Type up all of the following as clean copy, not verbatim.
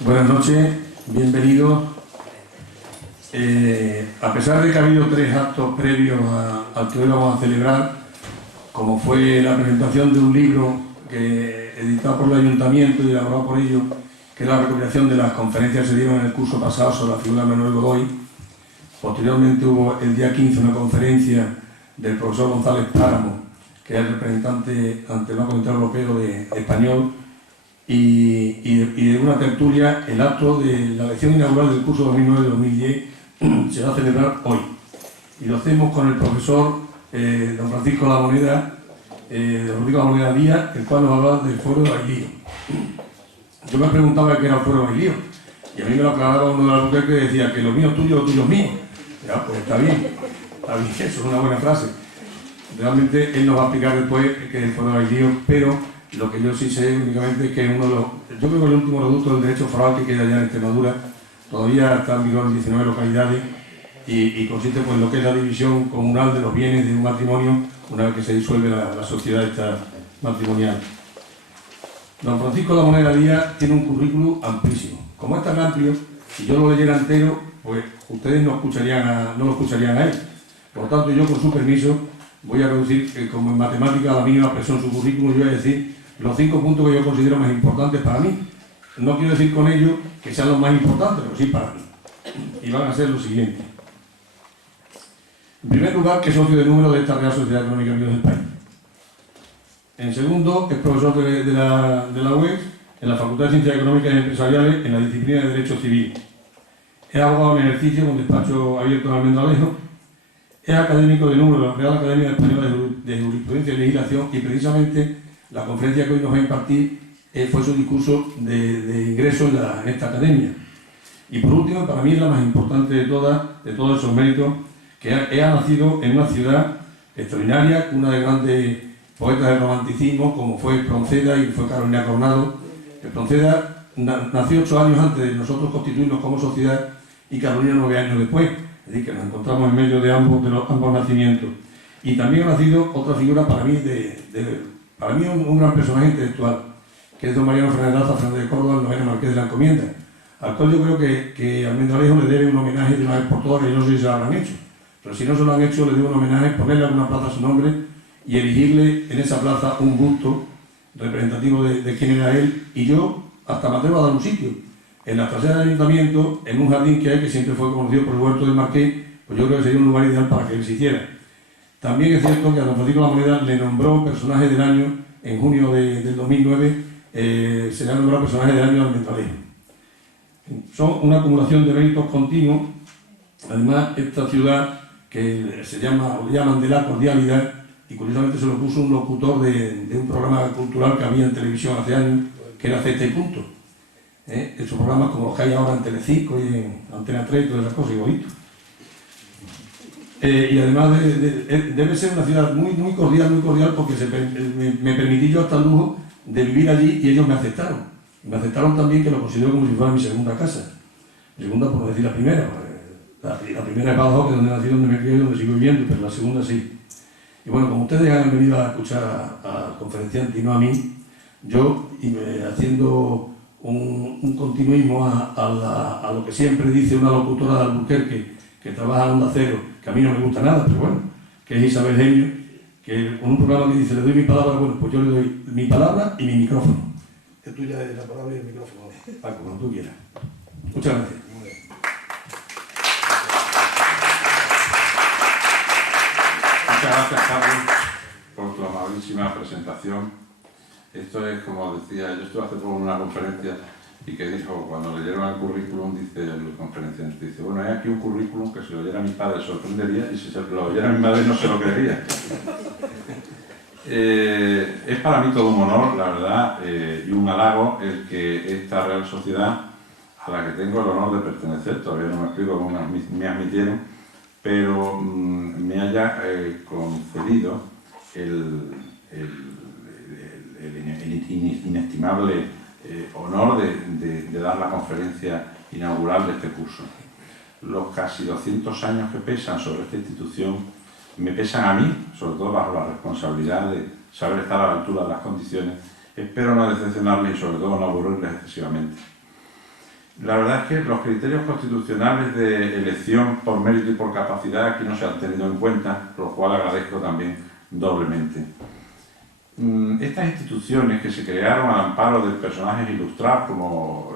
Buenas noches, bienvenidos. A pesar de que ha habido 3 actos previos al que hoy vamos a celebrar, como fue la presentación de un libro editado por el Ayuntamiento y elaborado por ellos, que es la recopilación de las conferencias que se dieron en el curso pasado sobre la figura de Manuel Godoy. Posteriormente hubo el día 15 una conferencia del profesor González Páramo, que es el representante ante el Banco Central Europeo de español, y de una tertulia. El acto de la lección inaugural del curso 2009-2010 se va a celebrar hoy. Y lo hacemos con el profesor don Francisco La Moneda, Díaz, el cual nos habla del fuero de Bailío. Yo me preguntaba qué era el fuero de Bailío, y a mí me lo aclaraba uno de los Albuquerque que decía que lo mío es tuyo, lo tuyo es mío. Ya, pues está bien, eso es una buena frase. Realmente él nos va a explicar después qué es el fuero de Bailío, pero lo que yo sí sé únicamente es que uno de los... Yo creo que el último reducto del derecho foral que queda ya en Extremadura todavía está en vigor en 19 localidades y consiste pues, en lo que es la división comunal de los bienes de un matrimonio una vez que se disuelve la sociedad esta matrimonial. Don Francisco La Moneda Díaz tiene un currículum amplísimo. Como es tan amplio, si yo lo leyera entero, pues ustedes no lo escucharían a él. Por lo tanto, yo con su permiso voy a reducir, como en matemática, la mínima expresión su currículum. Yo voy a decir los 5 puntos que yo considero más importantes para mí. No quiero decir con ello que sean los más importantes, pero sí para mí. Y van a ser los siguientes. En primer lugar, que es socio de número de esta Real Sociedad Económica Unidos del País. En segundo, es profesor de la UES en la Facultad de Ciencias Económicas y Empresariales en la disciplina de Derecho Civil. Es abogado en ejercicio con despacho abierto en Almendralejo. Es académico de número de la Real Academia Española de Jurisprudencia y Legislación, y precisamente la conferencia que hoy nos va a impartir fue su discurso de ingreso en esta academia. Y por último, para mí es la más importante de todos esos méritos, que ha nacido en una ciudad extraordinaria, una de grandes poetas del romanticismo, como fue Espronceda y fue Carolina Coronado. Espronceda nació 8 años antes de nosotros constituirnos como sociedad y Carolina 9 años después. Es decir, que nos encontramos en medio de ambos nacimientos. Y también ha nacido otra figura para mí, un gran personaje intelectual, que es don Mariano Fernández Fernández de Córdoba, el noveno marqués de la Encomienda, al cual yo creo que Almendralejo le debe un homenaje de una vez por todas, y no sé si se lo habrán hecho. Pero si no se lo han hecho, le debo un homenaje, ponerle a una plaza a su nombre y erigirle en esa plaza un busto representativo de quién era él. Y yo hasta me atrevo a dar un sitio. En la trasera del ayuntamiento, en un jardín que hay, que siempre fue conocido por el huerto del Marqués, pues yo creo que sería un lugar ideal para que él se hiciera. También es cierto que a don Francisco La Moneda le nombró personaje del año, en junio del 2009, se le ha nombrado personaje del año de Almendralejo. Son una acumulación de méritos continuos. Además, esta ciudad, que le llaman de la cordialidad, y curiosamente se lo puso un locutor de un programa cultural que había en televisión hace años, que era CT Punto. Esos programas como los que hay ahora en Telecinco y en Antena 3 y todas esas cosas, igualito. Y además debe ser una ciudad muy cordial, porque me permití yo hasta el lujo de vivir allí y ellos me aceptaron. Me aceptaron también, que lo considero como si fuera mi segunda casa. Mi segunda, por no decir la primera. La primera es Badajoz, que es donde nací, donde me crié y donde sigo viviendo, pero la segunda sí. Y bueno, como ustedes han venido a escuchar al conferenciante y no a mí, yo, haciendo un continuismo a lo que siempre dice una locutora de Albuquerque que trabaja en Onda Cero, que a mí no me gusta nada, pero bueno, que es Isabel Genio, que con un programa que dice, le doy mi palabra, bueno, pues yo le doy mi palabra y mi micrófono. Es tuya la palabra y el micrófono, Paco, como tú quieras. Muchas gracias. Muchas gracias, Carlos, por tu amabilísima presentación. Esto es, como decía, yo estuve hace poco en una conferencia y que dijo, cuando leyeron el currículum, dice el conferenciante, dice, bueno, hay aquí un currículum que si lo oyera mi padre sorprendería, y si se lo oyera mi madre no se lo creería. Es para mí todo un honor, la verdad, y un halago el que esta Real Sociedad, a la que tengo el honor de pertenecer, todavía no me explico cómo me admitieron, pero me haya concedido el inestimable honor de dar la conferencia inaugural de este curso. Los casi 200 años que pesan sobre esta institución me pesan a mí, sobre todo bajo la responsabilidad de saber estar a la altura de las condiciones. Espero no decepcionarles y sobre todo no aburrirles excesivamente. La verdad es que los criterios constitucionales de elección por mérito y por capacidad aquí no se han tenido en cuenta, lo cual agradezco también doblemente. Estas instituciones que se crearon al amparo de personajes ilustrados como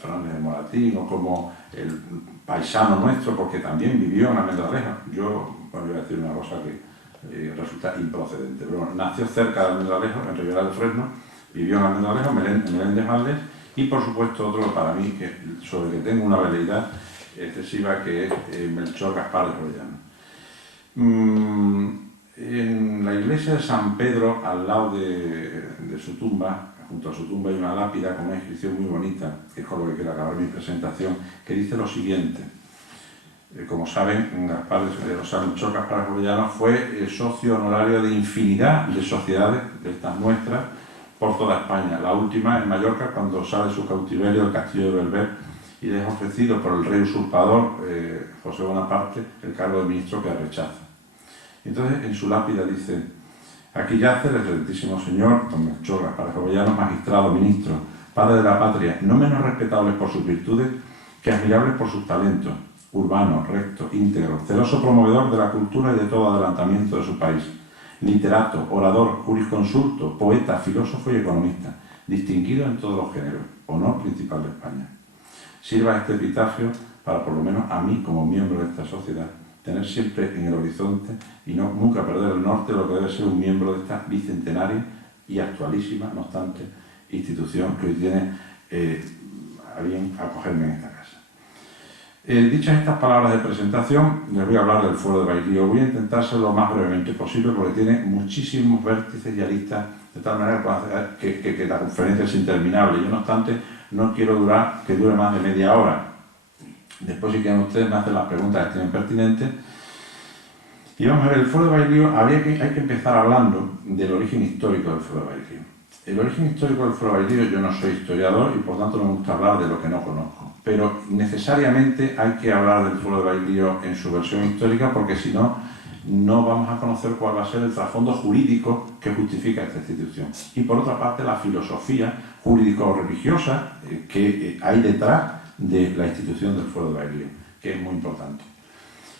Fernández de Moratín o como el paisano nuestro, porque también vivió en Almendralejo. Yo, bueno, voy a decir una cosa que resulta improcedente, pero bueno, nació cerca de Almendralejo, en Ribera del Fresno, vivió en Almendralejo, Meléndez Valdés, y por supuesto otro para mí, sobre el que tengo una veleidad excesiva, que es Melchor Gaspar de Jovellanos. En la iglesia de San Pedro, al lado de su tumba, junto a su tumba hay una lápida con una inscripción muy bonita, que es con lo que quiero acabar mi presentación, que dice lo siguiente. Como saben, Melchor Gaspar de Jovellanos fue socio honorario de infinidad de sociedades de estas nuestras por toda España. La última en Mallorca, cuando sale de su cautiverio del castillo de Belver y le es ofrecido por el rey usurpador, José Bonaparte, el cargo de ministro, que rechaza. Entonces, en su lápida dice: aquí yace el excelentísimo señor don Melchor Gaspar de Jovellanos, magistrado, ministro, padre de la patria, no menos respetables por sus virtudes que admirables por sus talentos, urbano, recto, íntegro, celoso promovedor de la cultura y de todo adelantamiento de su país, literato, orador, jurisconsulto, poeta, filósofo y economista, distinguido en todos los géneros, honor principal de España. Sirva este epitafio para, por lo menos a mí, como miembro de esta sociedad, tener siempre en el horizonte y nunca perder el norte de lo que debe ser un miembro de esta bicentenaria y actualísima, no obstante, institución que hoy tiene a bien acogerme en esta casa. Dichas estas palabras de presentación, les voy a hablar del Fuero de Bailío. Voy a intentar ser lo más brevemente posible porque tiene muchísimos vértices y aristas, de tal manera que la conferencia es interminable. Yo, no obstante, no quiero que dure más de media hora. Después, si quieren ustedes, me hacen las preguntas que estimen pertinentes. Y vamos a ver, el Fuero de Bailío, hay que empezar hablando del origen histórico del Fuero de Bailío. El origen histórico del Fuero de Bailío, yo no soy historiador y por tanto no me gusta hablar de lo que no conozco. Pero necesariamente hay que hablar del Fuero de Bailío en su versión histórica, porque si no, no vamos a conocer cuál va a ser el trasfondo jurídico que justifica esta institución. Y por otra parte, la filosofía jurídico-religiosa que hay detrás de la institución del Fuero de Bailío, que es muy importante.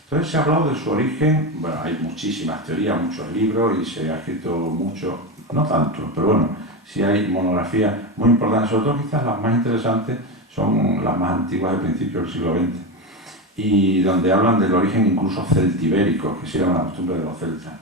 Entonces se ha hablado de su origen, bueno, hay muchísimas teorías, muchos libros y se ha escrito mucho, no tanto, pero bueno, sí hay monografías muy importantes, sobre todo quizás las más interesantes son las más antiguas de principios del siglo XX, y donde hablan del origen incluso celtibérico, que sería una costumbre de los celtas.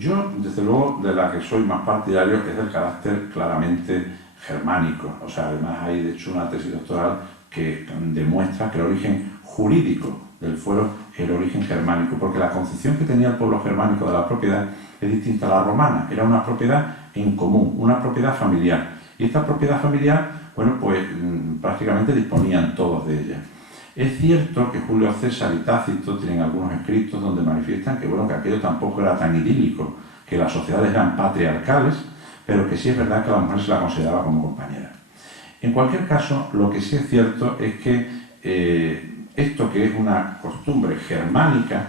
Yo, desde luego, de la que soy más partidario es del carácter claramente germánico, o sea, además hay de hecho una tesis doctoral que demuestra que el origen jurídico del fuero es el origen germánico, porque la concepción que tenía el pueblo germánico de la propiedad es distinta a la romana, era una propiedad en común, una propiedad familiar, y esta propiedad familiar, bueno, pues prácticamente disponían todos de ella. Es cierto que Julio César y Tácito tienen algunos escritos donde manifiestan que, bueno, que aquello tampoco era tan idílico, que las sociedades eran patriarcales, pero que sí es verdad que la mujer se la consideraba como compañera. En cualquier caso, lo que sí es cierto es que esto, que es una costumbre germánica,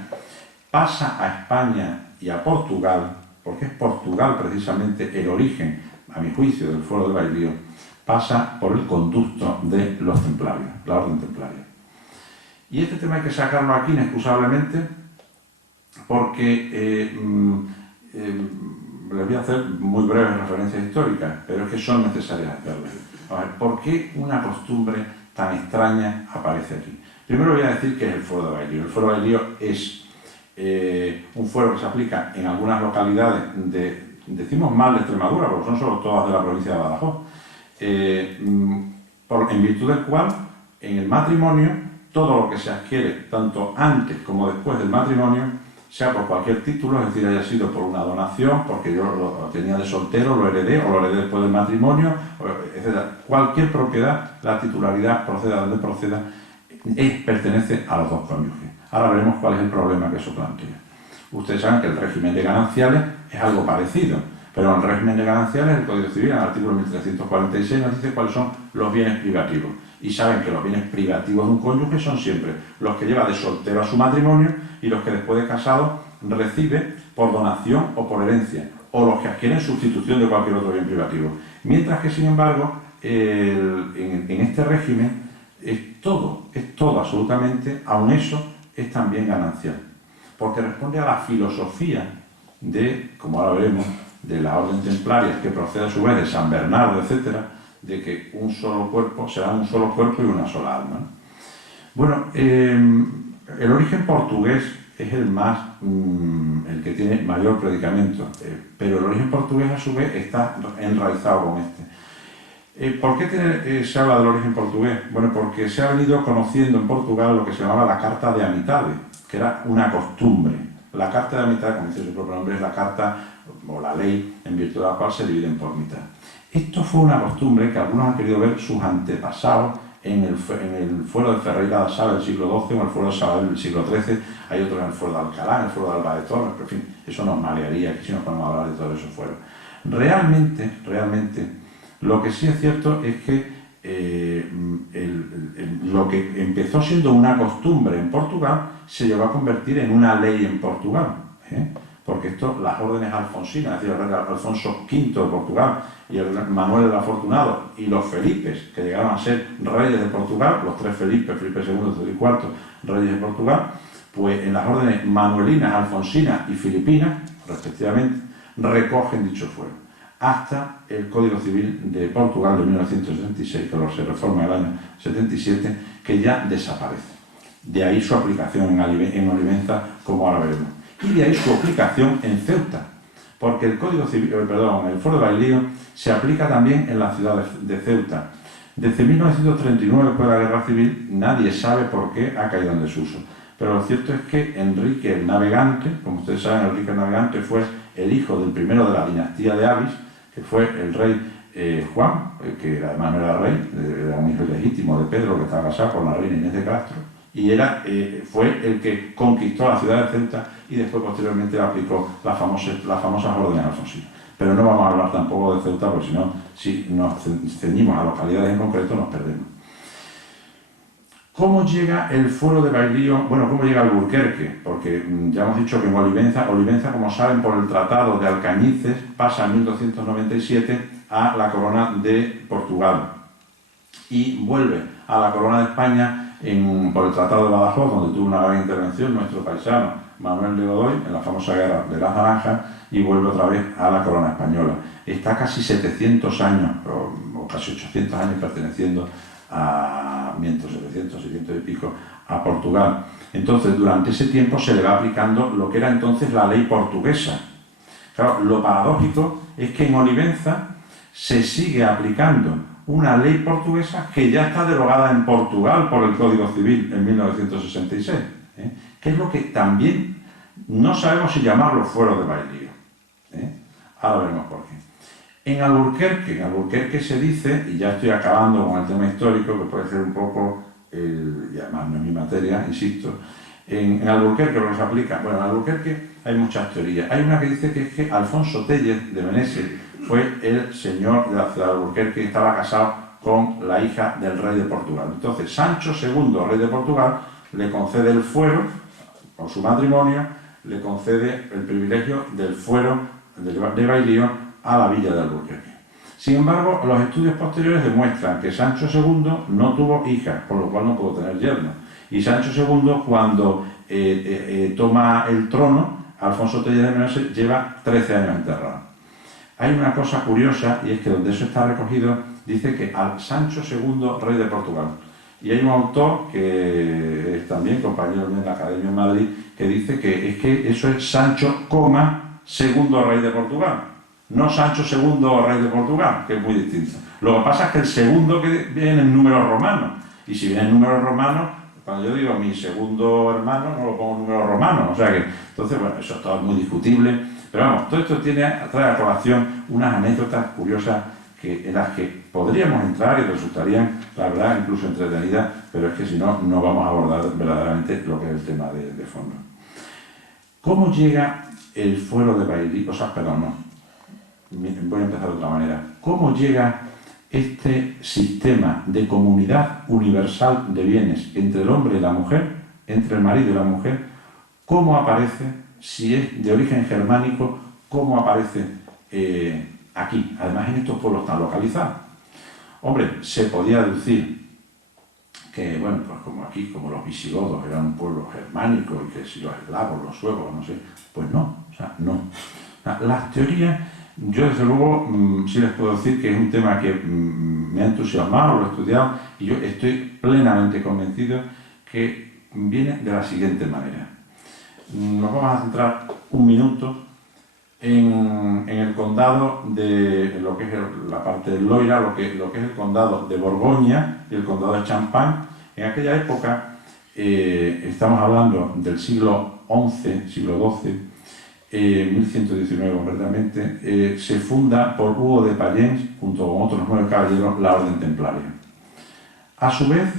pasa a España y a Portugal, porque es Portugal precisamente el origen, a mi juicio, del Fuero de Bailío, pasa por el conducto de los templarios, la orden templaria. Y este tema hay que sacarlo aquí inexcusablemente porque les voy a hacer muy breves referencias históricas, pero es que son necesarias hacerlas. A ver, ¿por qué una costumbre tan extraña aparece aquí? Primero voy a decir qué es el Fuero de Bailío. El Fuero de Bailío es un fuero que se aplica en algunas localidades decimos mal de Extremadura, porque son solo todas de la provincia de Badajoz, en virtud del cual, en el matrimonio, todo lo que se adquiere, tanto antes como después del matrimonio, sea por cualquier título, es decir, haya sido por una donación, porque yo lo tenía de soltero, lo heredé, o lo heredé después del matrimonio, etc. Cualquier propiedad, la titularidad, proceda donde proceda, pertenece a los dos cónyuges. Ahora veremos cuál es el problema que eso plantea. Ustedes saben que el régimen de gananciales es algo parecido, pero en el régimen de gananciales, el Código Civil, en el artículo 1346, nos dice cuáles son los bienes privativos. Y saben que los bienes privativos de un cónyuge son siempre los que lleva de soltero a su matrimonio y los que después de casado recibe por donación o por herencia, o los que adquieren sustitución de cualquier otro bien privativo. Mientras que, sin embargo, en este régimen es todo absolutamente, aun eso es también ganancial, porque responde a la filosofía de, como ahora veremos, de la orden templaria, que procede a su vez de San Bernardo, etcétera, de que un solo cuerpo será un solo cuerpo y una sola alma, ¿no? Bueno, el origen portugués es el que tiene mayor predicamento, pero el origen portugués a su vez está enraizado con este. ¿Por qué se habla del origen portugués? Bueno, porque se ha venido conociendo en Portugal lo que se llamaba la Carta de Amistades, que era una costumbre. La Carta de Amistades, como dice su propio nombre, es la carta o la ley en virtud de la cual se dividen por mitad. Esto fue una costumbre que algunos han querido ver sus antepasados en el fuero de Ferreira da Sala del siglo XII o en el fuero de Sabadell del siglo XIII, hay otros en el fuero de Alcalá, en el fuero de Alba de Tormes, pero en fin, eso nos marearía aquí si nos podemos hablar de todos esos fueros. Realmente, lo que sí es cierto es que lo que empezó siendo una costumbre en Portugal se llegó a convertir en una ley en Portugal, porque las órdenes alfonsinas, es decir, el rey Alfonso V de Portugal y el Manuel el Afortunado y los Felipes, que llegaron a ser reyes de Portugal, los tres Felipes, Felipe II, Felipe IV, reyes de Portugal, pues en las órdenes manuelinas, alfonsinas y filipinas, respectivamente, recogen dicho fuero, hasta el Código Civil de Portugal de 1976, que se reforma en el año 77, que ya desaparece. De ahí su aplicación en Olivenza, como ahora veremos. Y de ahí su aplicación en Ceuta, porque el fuero de Bailío se aplica también en la ciudad de Ceuta. Desde 1939, después de la Guerra Civil, nadie sabe por qué ha caído en desuso. Pero lo cierto es que Enrique el Navegante, como ustedes saben, Enrique el Navegante fue el hijo del primero de la dinastía de Avis, que fue el rey Juan, que además no era rey, era un hijo ilegítimo de Pedro, que estaba casado con la reina Inés de Castro, y fue el que conquistó la ciudad de Ceuta y después posteriormente aplicó las famosas órdenes alfonsinas. Pero no vamos a hablar tampoco de Ceuta, porque si nos ceñimos a localidades en concreto nos perdemos. ¿Cómo llega el fuero de Bailío? Bueno, ¿cómo llega Alburquerque? Porque ya hemos dicho que en Olivenza, como saben, por el Tratado de Alcañices, pasa en 1297 a la corona de Portugal y vuelve a la corona de España por el Tratado de Badajoz, donde tuvo una gran intervención nuestro paisano Manuel de Godoy en la famosa Guerra de las Naranjas, y vuelve otra vez a la corona española. Está casi 700 años, o casi 800 años perteneciendo a 700, 600 y pico, a Portugal. Entonces, durante ese tiempo se le va aplicando lo que era entonces la ley portuguesa. Claro, lo paradójico es que en Olivenza se sigue aplicando una ley portuguesa que ya está derogada en Portugal por el Código Civil en 1966, que es lo que también no sabemos si llamarlo fuero de Bailío. Ahora veremos por qué. En Alburquerque se dice, y ya estoy acabando con el tema histórico, que puede ser un poco, y además no es mi materia, insisto, en Alburquerque lo que se aplica, bueno, en Alburquerque hay muchas teorías. Hay una que dice que es que Alfonso Tellez de Meneses fue el señor de la ciudad de Alburquerque, que estaba casado con la hija del rey de Portugal. Entonces, Sancho II, rey de Portugal, le concede el fuero, con su matrimonio, le concede el privilegio del fuero de Bailío a la villa de Alburquerque. Sin embargo, los estudios posteriores demuestran que Sancho II no tuvo hijas, por lo cual no pudo tener yerno. Y Sancho II, cuando toma el trono, Alfonso Tellez de Meneses lleva 13 años enterrado. Hay una cosa curiosa, y es que donde eso está recogido, dice que al Sancho II, rey de Portugal. Y hay un autor que es también compañero de la Academia en Madrid, que dice que es que eso es Sancho, segundo rey de Portugal. No Sancho II, rey de Portugal, que es muy distinto. Lo que pasa es que el segundo que viene en números romanos. Y si viene en números romanos, cuando yo digo mi segundo hermano, no lo pongo en números romanos. O sea que, entonces, bueno, eso es todo muy discutible. Pero vamos, todo esto trae a colación unas anécdotas curiosas en las que podríamos entrar y resultarían, la verdad, incluso entretenidas, pero es que si no, no vamos a abordar verdaderamente lo que es el tema de fondo. ¿Cómo llega el fuero de Bailío? Voy a empezar de otra manera. ¿Cómo llega este sistema de comunidad universal de bienes entre el hombre y la mujer, entre el marido y la mujer? ¿Cómo aparece? Si es de origen germánico, ¿cómo aparece aquí? Además, en estos pueblos tan localizados. Hombre, se podía deducir que, bueno, pues como aquí, como los visigodos eran un pueblo germánico y que si los eslavos, los suevos, no sé, pues no, o sea, no. O sea, las teorías, yo desde luego sí les puedo decir que es un tema que me ha entusiasmado, lo he estudiado y yo estoy plenamente convencido que viene de la siguiente manera. Nos vamos a centrar un minuto en el condado de lo que es la parte del Loira, lo que es el condado de Borgoña y el condado de Champagne. En aquella época, estamos hablando del siglo XI, siglo XII, 1119 concretamente, se funda por Hugo de Payens, junto con otros 9 caballeros, la Orden Templaria. A su vez,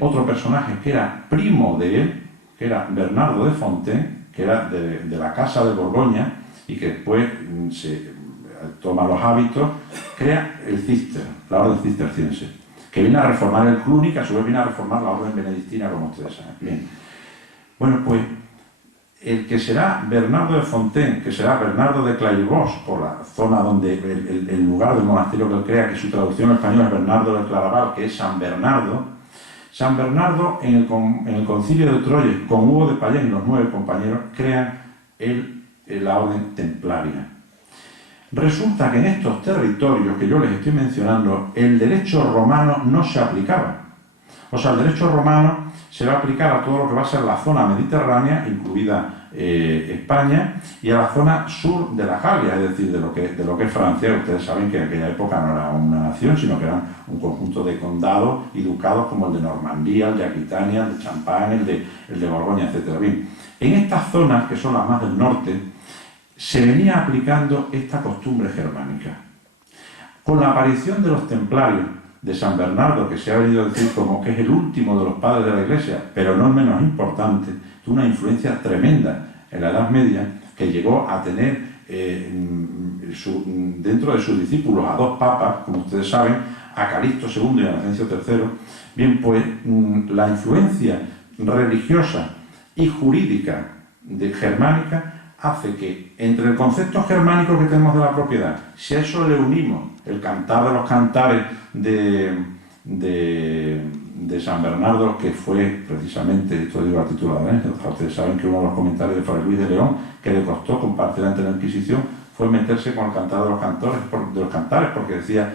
otro personaje que era primo de él, que era Bernardo de Fontaine, que era de la Casa de Borgoña, y que después se toma los hábitos, crea el Cister, la orden cisterciense, que viene a reformar el Cluny, que a su vez viene a reformar la orden benedictina, como ustedes saben. Bien. Bueno, pues el que será Bernardo de Fontaine, que será Bernardo de Clairvaux, por la zona donde el lugar del monasterio que él crea, que su traducción en español es Bernardo de Claraval, que es San Bernardo. San Bernardo, en el concilio de Troyes, con Hugo de Payens y los 9 compañeros, crean la orden templaria. Resulta que en estos territorios que yo les estoy mencionando, el derecho romano no se aplicaba. O sea, el derecho romano se va a aplicar a todo lo que va a ser la zona mediterránea, incluida España, y a la zona sur de la Galia, es decir, de lo que es Francia. Ustedes saben que en aquella época no era una nación, sino que eran un conjunto de condados y ducados como el de Normandía, el de Aquitania, el de Champagne, el de Borgoña, etc. Bien, en estas zonas, que son las más del norte, se venía aplicando esta costumbre germánica. Con la aparición de los templarios de San Bernardo, que se ha venido a decir como que es el último de los padres de la Iglesia, pero no el menos importante, tuvo una influencia tremenda en la Edad Media, que llegó a tener dentro de sus discípulos a 2 papas, como ustedes saben, a Calixto II y a Inocencio III. Bien, pues la influencia religiosa y jurídica germánica hace que entre el concepto germánico que tenemos de la propiedad, si a eso le unimos el cantar de los cantares de San Bernardo, que fue precisamente, esto digo a título de anécdota, ustedes saben que uno de los comentarios de Fray Luis de León, que le costó compartir ante la Inquisición, fue meterse con el cantar de los cantares, porque decía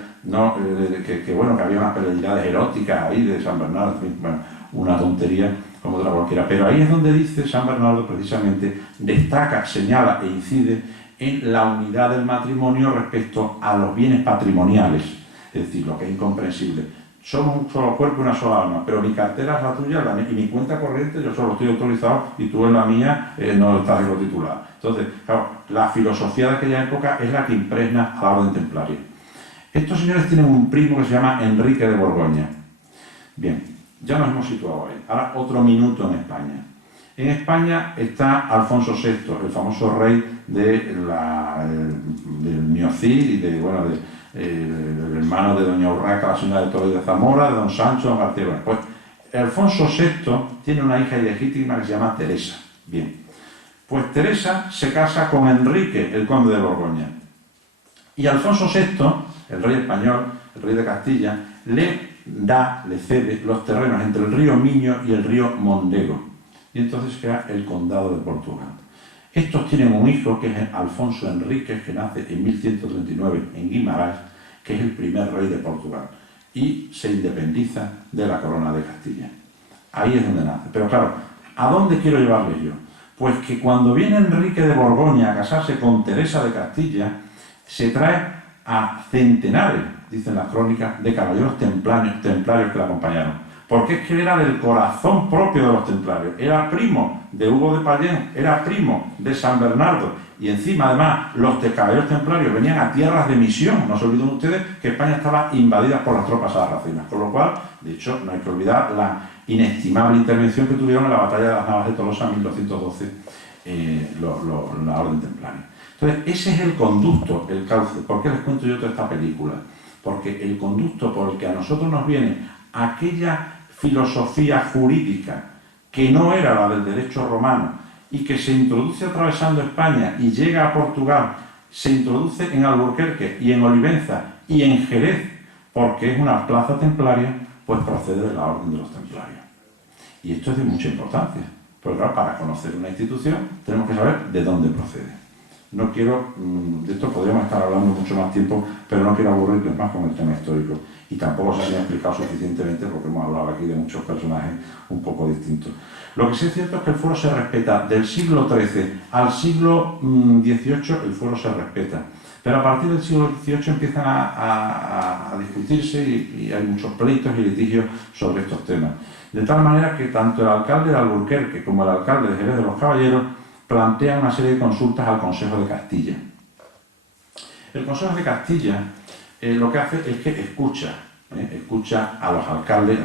que bueno, que había unas peleidades eróticas ahí de San Bernardo, bueno, una tontería como otra cualquiera. Pero ahí es donde dice San Bernardo, precisamente, destaca, señala e incide en la unidad del matrimonio respecto a los bienes patrimoniales, es decir, lo que es incomprensible. Somos un solo cuerpo y una sola alma, pero mi cartera es la tuya y mi cuenta corriente yo solo estoy autorizado y tú en la mía no estás titulado. Entonces, claro, la filosofía de aquella época es la que impregna a la orden templaria. Estos señores tienen un primo que se llama Enrique de Borgoña. Bien, ya nos hemos situado ahí. Ahora otro minuto en España. En España está Alfonso VI, el famoso rey del Miocid y del hermano de doña Urraca, la señora de Torres de Zamora, de don Sancho, don García. Pues Alfonso VI tiene una hija ilegítima que se llama Teresa. Bien, pues Teresa se casa con Enrique, el conde de Borgoña. Y Alfonso VI, el rey español, el rey de Castilla, le cede los terrenos entre el río Miño y el río Mondego. Y entonces crea el condado de Portugal. Estos tienen un hijo que es Alfonso Enríquez, que nace en 1139 en Guimarães, que es el primer rey de Portugal, y se independiza de la corona de Castilla. Ahí es donde nace. Pero claro, ¿a dónde quiero llevarles yo? Pues que cuando viene Enrique de Borgoña a casarse con Teresa de Castilla, se trae a centenares, dicen las crónicas, de caballeros templarios que la acompañaron. Porque es que era del corazón propio de los templarios. Era primo de Hugo de Payens, era primo de San Bernardo. Y encima, además, los caballeros templarios venían a tierras de misión. No se olviden ustedes que España estaba invadida por las tropas sarracenas. Con lo cual, de hecho, no hay que olvidar la inestimable intervención que tuvieron en la batalla de las Navas de Tolosa en 1212, la Orden Templaria. Entonces, ese es el conducto, el cauce. ¿Por qué les cuento yo toda esta película? Porque el conducto por el que a nosotros nos viene aquella filosofía jurídica que no era la del derecho romano y que se introduce atravesando España y llega a Portugal, se introduce en Alburquerque y en Olivenza y en Jerez, porque es una plaza templaria, pues procede de la Orden de los Templarios. Y esto es de mucha importancia, porque claro, para conocer una institución tenemos que saber de dónde procede. No quiero, de esto podríamos estar hablando mucho más tiempo, pero no quiero aburrirles más con el tema histórico. Y tampoco se ha explicado suficientemente porque hemos hablado aquí de muchos personajes un poco distintos. Lo que sí es cierto es que el fuero se respeta. Del siglo XIII al siglo XVIII el fuero se respeta. Pero a partir del siglo XVIII empiezan a discutirse y hay muchos pleitos y litigios sobre estos temas. De tal manera que tanto el alcalde de Alburquerque como el alcalde de Jerez de los Caballeros plantean una serie de consultas al Consejo de Castilla. El Consejo de Castilla lo que hace es que escucha a los alcaldes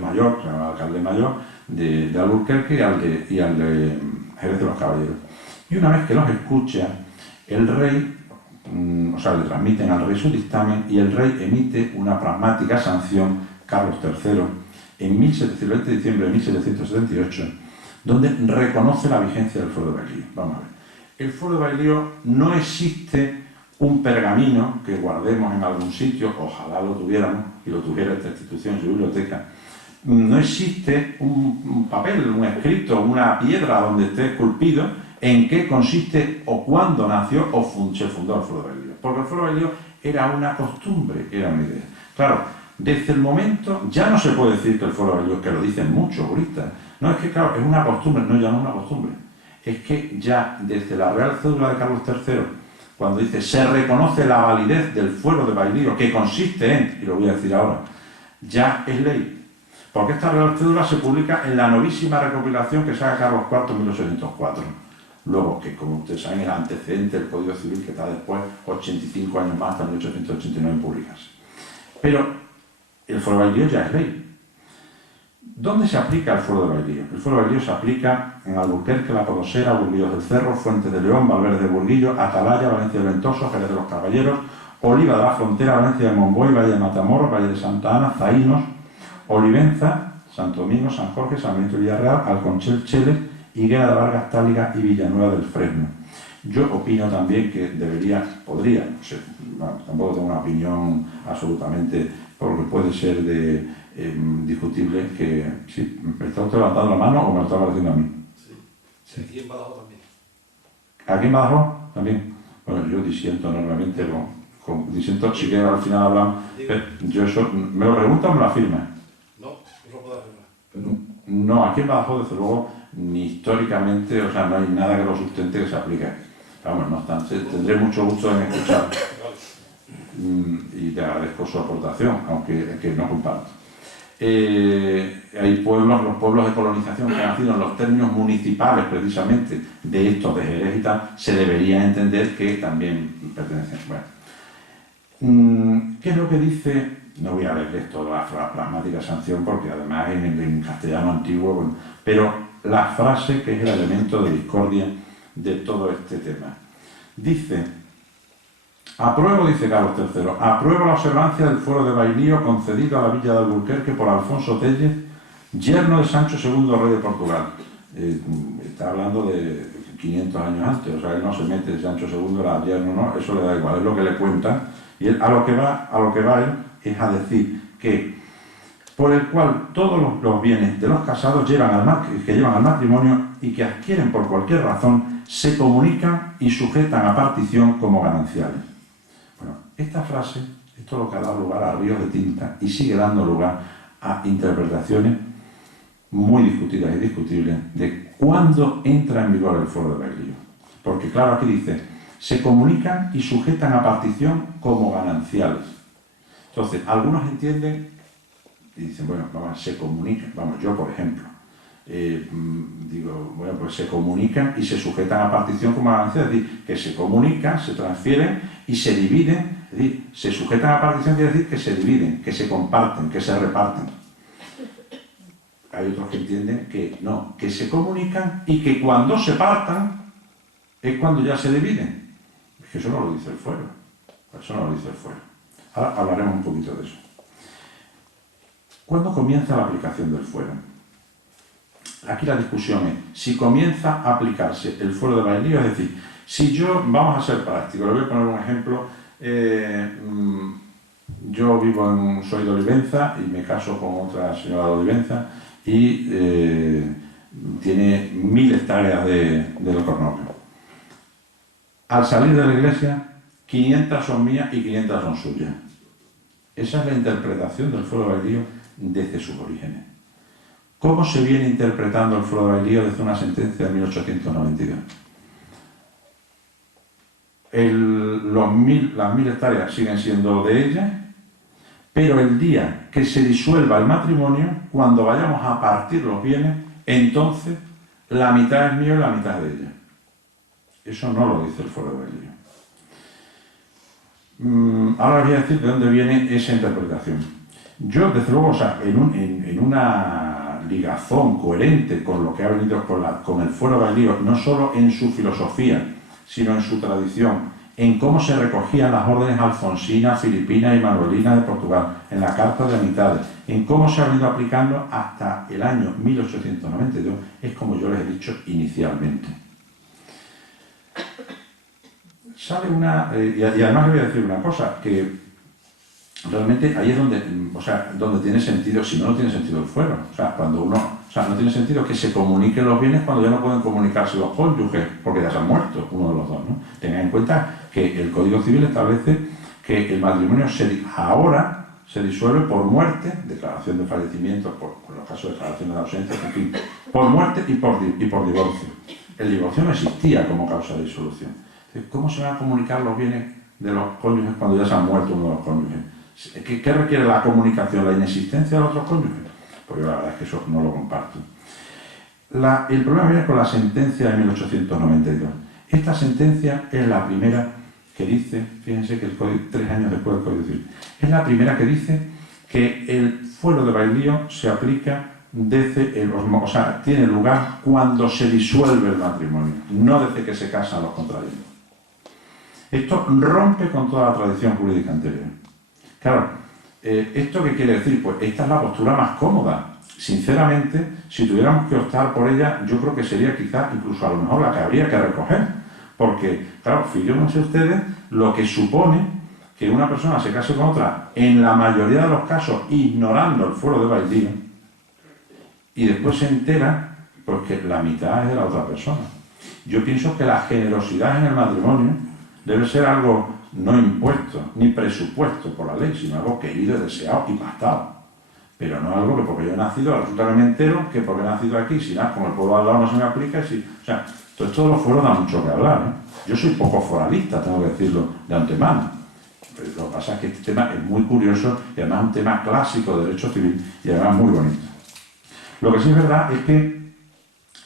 mayores, al alcalde mayor de Alburquerque y al de Jerez de los Caballeros. Y una vez que los escucha, el rey, le transmiten al rey su dictamen y el rey emite una pragmática sanción, Carlos III, en 20 de diciembre de 1778, donde reconoce la vigencia del fuero de Bailío. Vamos a ver. El fuero de Bailío no existe un pergamino que guardemos en algún sitio, ojalá lo tuviéramos, y lo tuviera esta institución en su biblioteca. No existe un papel, un escrito, una piedra donde esté esculpido en qué consiste o cuándo nació o se fundó el fuero de Bailío. Porque el fuero de Bailío era una costumbre, era una idea. Claro, desde el momento, ya no se puede decir que el fuero de Bailío, que lo dicen muchos juristas, no es que claro, es una costumbre, no, ya no es una costumbre, es que ya desde la Real Cédula de Carlos III, cuando dice se reconoce la validez del fuero de Bailío, que consiste en, y lo voy a decir ahora, ya es ley. Porque esta Real Cédula se publica en la novísima recopilación que saca Carlos IV en 1804. Luego, que como ustedes saben, el antecedente del Código Civil que está después, 85 años más, hasta 1889 en publicarse. Pero el fuero de Bailío ya es ley. ¿Dónde se aplica el fuero de Bailío? El fuero de Bailío se aplica en Alburquerque, La Podosera, Burguillos del Cerro, Fuentes de León, Valverde de Burguillo, Atalaya, Valencia de Ventoso, Jerez de los Caballeros, Oliva de la Frontera, Valencia de Monboy, Valle de Matamoros, Valle de Santa Ana, Zaínos, Olivenza, Santo Domingo, San Jorge, San Benito Villarreal, Alconchel, Cheles, Higuera de Vargas, Táliga y Villanueva del Fresno. Yo opino también que podría, no sé, tampoco tengo una opinión absolutamente, porque puede ser discutible que... ¿Sí? ¿Me está usted levantando la mano o me lo está pareciendo a mí? Sí, aquí en Badajoz también. ¿Aquí en Badajoz? También. Bueno, yo disiento normalmente, disiento, si que al final hablan, yo eso, ¿me lo preguntan o me lo afirman? No, no lo puedo afirmar. No, aquí en Badajoz, desde luego, ni históricamente, o sea, no hay nada que lo sustente que se aplique. Vamos, no obstante, tendré mucho gusto en escuchar y te agradezco su aportación, aunque que no comparto. Hay pueblos, los pueblos de colonización que han nacido en los términos municipales precisamente de estos de Jerez y tal, se debería entender que también pertenecen. Bueno, ¿qué es lo que dice? No voy a leer toda la pragmática sanción porque además en castellano antiguo, bueno, pero la frase que es el elemento de discordia de todo este tema. Dice, apruebo, dice Carlos III, apruebo la observancia del fuero de Bailío concedido a la villa de Alburquerque por Alfonso Tellez, yerno de Sancho II, rey de Portugal. Está hablando de 500 años antes, o sea, él no se mete, Sancho II era yerno, no, eso le da igual, es lo que le cuentan, y él, a lo que va él es a decir que por el cual todos los bienes de los casados que llevan al matrimonio y que adquieren por cualquier razón se comunican y sujetan a partición como gananciales. Bueno, esta frase, esto es lo que ha dado lugar a ríos de tinta y sigue dando lugar a interpretaciones muy discutidas y discutibles de cuándo entra en vigor el fuero de Bailío. Porque claro, aquí dice, se comunican y sujetan a partición como gananciales. Entonces, algunos entienden y dicen, bueno, vamos, se comunican, vamos, yo por ejemplo, digo, bueno, pues se comunican y se sujetan a partición como gananciales, es decir, que se comunican, se transfieren y se dividen, es decir, se sujetan a partición quiere decir que se dividen, que se comparten, que se reparten. Hay otros que entienden que no, que se comunican y que cuando se partan es cuando ya se dividen. Es que eso no lo dice el fuero, eso no lo dice el fuero. Ahora hablaremos un poquito de eso. ¿Cuándo comienza la aplicación del fuero? Aquí la discusión es si comienza a aplicarse el fuero de Bailío, es decir, si yo, vamos a ser prácticos, le voy a poner un ejemplo, soy de Olivenza y me caso con otra señora de Olivenza y tiene 1000 hectáreas de locornocas. Al salir de la iglesia, 500 son mías y 500 son suyas. Esa es la interpretación del fuero de Bailío desde sus orígenes. ¿Cómo se viene interpretando el fuero de Bailío desde una sentencia de 1892? Las 1000 hectáreas siguen siendo de ella, pero el día que se disuelva el matrimonio, cuando vayamos a partir los bienes, entonces la mitad es mío y la mitad es de ella. Eso no lo dice el fuero de Bailío. Ahora voy a decir de dónde viene esa interpretación. Yo, desde luego, o sea, en una ligazón coherente con lo que ha venido con el fuero de Bailío, no solo en su filosofía, sino en su tradición, en cómo se recogían las órdenes alfonsinas, filipinas y manuelinas de Portugal, en la Carta de Amistades, en cómo se ha venido aplicando hasta el año 1892, es como yo les he dicho inicialmente. Sale y además le voy a decir una cosa, que realmente ahí es donde tiene sentido, si no, no tiene sentido el fuero. O sea, no tiene sentido que se comuniquen los bienes cuando ya no pueden comunicarse los cónyuges, porque ya se han muerto uno de los dos, ¿no? Tengan en cuenta que el Código Civil establece que el matrimonio ahora se disuelve por muerte, declaración de fallecimiento, por los casos de declaración de ausencia, en fin, por muerte y por divorcio. El divorcio no existía como causa de disolución. Entonces, ¿cómo se van a comunicar los bienes de los cónyuges cuando ya se han muerto uno de los cónyuges? ¿Qué requiere la comunicación? ¿La inexistencia de los otros cónyuges? Porque la verdad es que eso no lo comparto. El problema viene con la sentencia de 1892. Esta sentencia es la primera que dice, fíjense que 3 años después del Código Civil, es la primera que dice que el fuero de Bailío se aplica tiene lugar cuando se disuelve el matrimonio, no desde que se casan los contrayentes. Esto rompe con toda la tradición jurídica anterior. Claro, ¿esto qué quiere decir? Pues esta es la postura más cómoda. Sinceramente, si tuviéramos que optar por ella, yo creo que sería quizás incluso a lo mejor la que habría que recoger. Porque, claro, fíjense ustedes lo que supone que una persona se case con otra, en la mayoría de los casos, ignorando el fuero de Bailío, y después se entera pues, que la mitad es de la otra persona. Yo pienso que la generosidad en el matrimonio debe ser algo no impuesto, ni presupuesto por la ley, sino algo querido, deseado y pactado. Pero no algo que porque yo he nacido, resulta que me entero, que porque he nacido aquí, si nada, como el pueblo al lado no se me aplica, o sea, todo esto de los fueros da mucho que hablar, ¿eh? Yo soy poco foralista, tengo que decirlo de antemano. Pero lo que pasa es que este tema es muy curioso y además es un tema clásico de derecho civil y además muy bonito. Lo que sí es verdad es que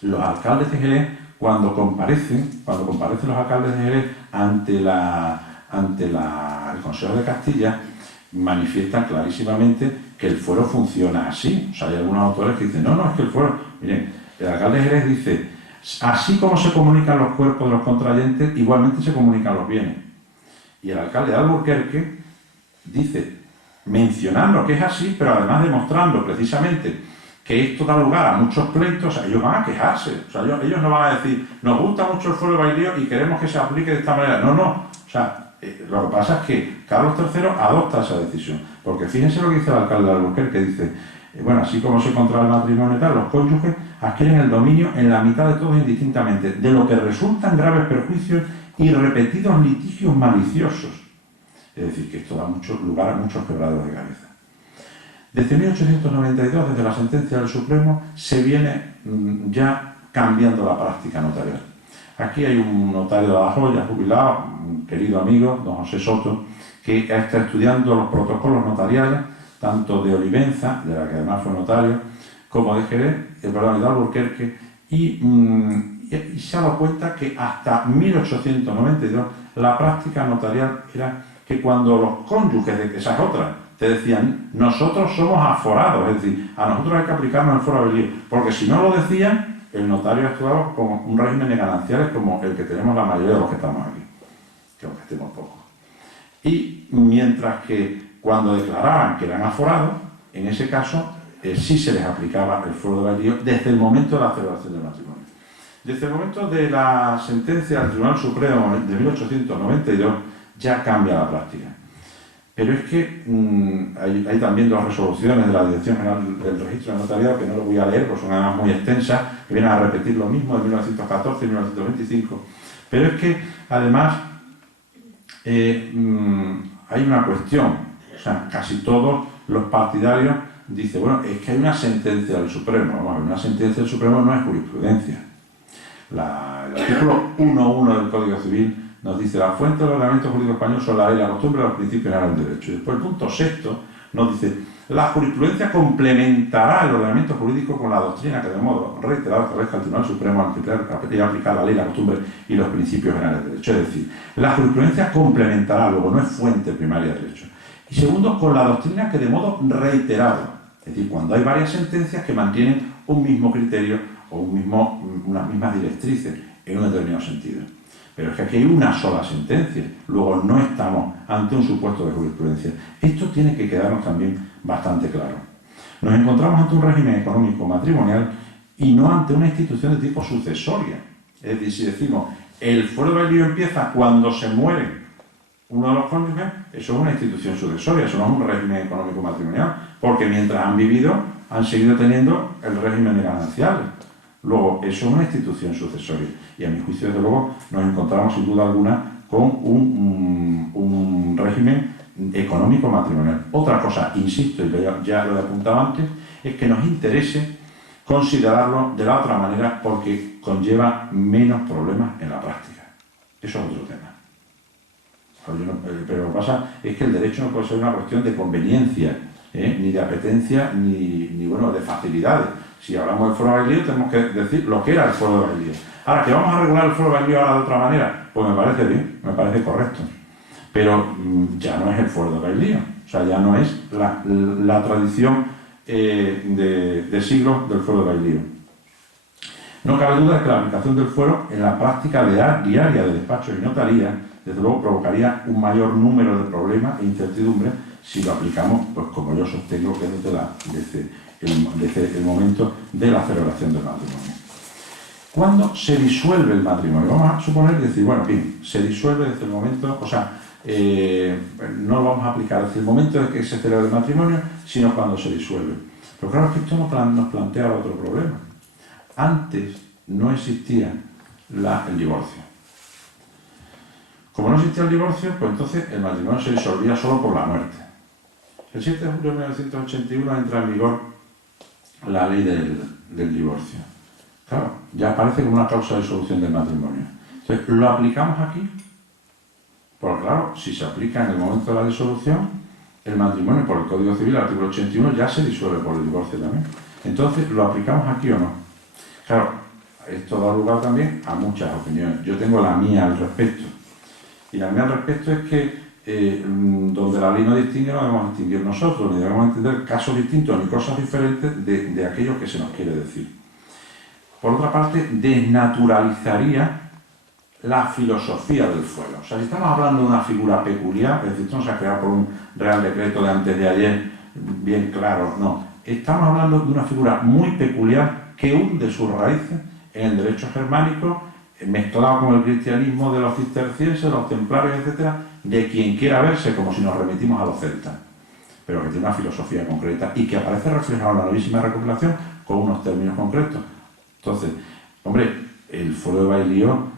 los alcaldes de Jerez, cuando comparecen los alcaldes de Jerez ante el Consejo de Castilla, manifiestan clarísimamente que el fuero funciona así. O sea, hay algunos autores que dicen, no, es que el fuero... Miren, el alcalde de Jerez dice, así como se comunican los cuerpos de los contrayentes, igualmente se comunican los bienes. Y el alcalde de Alburquerque dice, mencionando que es así, pero además demostrando precisamente que esto da lugar a muchos pleitos, o sea, ellos van a quejarse. O sea, ellos no van a decir, nos gusta mucho el fuero de Bailío y queremos que se aplique de esta manera. No. O sea, lo que pasa es que Carlos III adopta esa decisión. Porque fíjense lo que dice el alcalde de Alburquerque, dice, bueno, así como se contrae el matrimonio y tal, los cónyuges adquieren el dominio en la mitad de todos indistintamente, de lo que resultan graves perjuicios y repetidos litigios maliciosos. Es decir, que esto da lugar a muchos quebraderos de cabeza. Desde 1892, desde la sentencia del Supremo, se viene ya cambiando la práctica notarial. Aquí hay un notario de La Joya, jubilado, un querido amigo, don José Soto, que está estudiando los protocolos notariales, tanto de Olivenza, de la que además fue notario, como de Jerez, de Alburquerque, y se ha dado cuenta que hasta 1892 la práctica notarial era que cuando los cónyuges de esas otras te decían, nosotros somos aforados, es decir, a nosotros hay que aplicarnos el fuero de Bailío, porque si no lo decían, el notario actuaba como un régimen de gananciales como el que tenemos la mayoría de los que estamos aquí, que aunque estemos pocos. Y mientras que cuando declaraban que eran aforados, en ese caso sí se les aplicaba el fuero de Bailío desde el momento de la celebración del matrimonio. Desde el momento de la sentencia del Tribunal Supremo de 1892 ya cambia la práctica. Pero es que hay también dos resoluciones de la Dirección General del Registro de Notariado, que no lo voy a leer, porque son además muy extensas, que vienen a repetir lo mismo de 1914 y 1925. Pero es que, además, hay una cuestión. O sea, casi todos los partidarios dicen, bueno, es que hay una sentencia del Supremo. Vamos a ver, una sentencia del Supremo no es jurisprudencia. El artículo 1.1 del Código Civil nos dice: la fuente del ordenamiento jurídico español son la ley, la costumbre y los principios generales del derecho. Y después el punto sexto nos dice: la jurisprudencia complementará el ordenamiento jurídico con la doctrina que de modo reiterado establezca el Tribunal Supremo al aplicar la ley, la costumbre y los principios generales del derecho. Es decir, la jurisprudencia complementará, luego no es fuente primaria del derecho. Y segundo, con la doctrina que de modo reiterado, es decir, cuando hay varias sentencias que mantienen un mismo criterio o unas mismas directrices en un determinado sentido. Pero es que aquí hay una sola sentencia, luego no estamos ante un supuesto de jurisprudencia. Esto tiene que quedarnos también bastante claro. Nos encontramos ante un régimen económico matrimonial y no ante una institución de tipo sucesoria. Es decir, si decimos el fuero de bailío empieza cuando se muere uno de los cónyuges, eso es una institución sucesoria, eso no es un régimen económico matrimonial, porque mientras han vivido han seguido teniendo el régimen de gananciales. Luego, eso es una institución sucesoria y a mi juicio, desde luego, nos encontramos sin duda alguna con un régimen económico matrimonial. Otra cosa, insisto, y ya lo he apuntado antes, es que nos interese considerarlo de la otra manera porque conlleva menos problemas en la práctica. Eso es otro tema. Pero lo que pasa es que el derecho no puede ser una cuestión de conveniencia, ni de apetencia, ni bueno, de facilidades. Si hablamos del fuero de bailío, tenemos que decir lo que era el fuero de bailío. Ahora, que vamos a regular el fuero de bailío ahora de otra manera, pues me parece bien, me parece correcto. Pero ya no es el fuero de bailío, o sea, ya no es la tradición de siglos del fuero de bailío. No cabe duda de que la aplicación del fuero en la práctica diaria de despachos y notarías, desde luego, provocaría un mayor número de problemas e incertidumbres si lo aplicamos, pues como yo sostengo que desde el momento de la celebración del matrimonio. ¿Cuándo se disuelve el matrimonio? Vamos a suponer y decir, bueno, bien, se disuelve desde el momento, o sea, no lo vamos a aplicar desde el momento de que se celebra el matrimonio, sino cuando se disuelve. Pero claro, es que esto nos plantea otro problema. Antes no existía el divorcio. Como no existía el divorcio, pues entonces el matrimonio se disolvía solo por la muerte. El 7 de julio de 1981 entra en vigor la ley del divorcio. Claro, ya aparece como una causa de disolución del matrimonio. Entonces, ¿lo aplicamos aquí? Porque claro, si se aplica en el momento de la disolución, el matrimonio por el Código Civil, el artículo 81, ya se disuelve por el divorcio también. Entonces, ¿lo aplicamos aquí o no? Claro, esto da lugar también a muchas opiniones. Yo tengo la mía al respecto. Y la mía al respecto es que donde la ley no distingue, no debemos distinguir nosotros, ni debemos entender casos distintos ni cosas diferentes de aquello que se nos quiere decir. Por otra parte, desnaturalizaría la filosofía del fuero. O sea, si estamos hablando de una figura peculiar, es decir, esto no se ha creado por un Real Decreto de antes de ayer, bien claro, no. Estamos hablando de una figura muy peculiar que hunde sus raíces en el derecho germánico, mezclado con el cristianismo de los cistercienses, de los templarios, etcétera, de quien quiera verse, como si nos remitimos a los celtas, pero que tiene una filosofía concreta y que aparece reflejado en la novísima recopilación con unos términos concretos. Entonces, hombre, el fuero de bailío,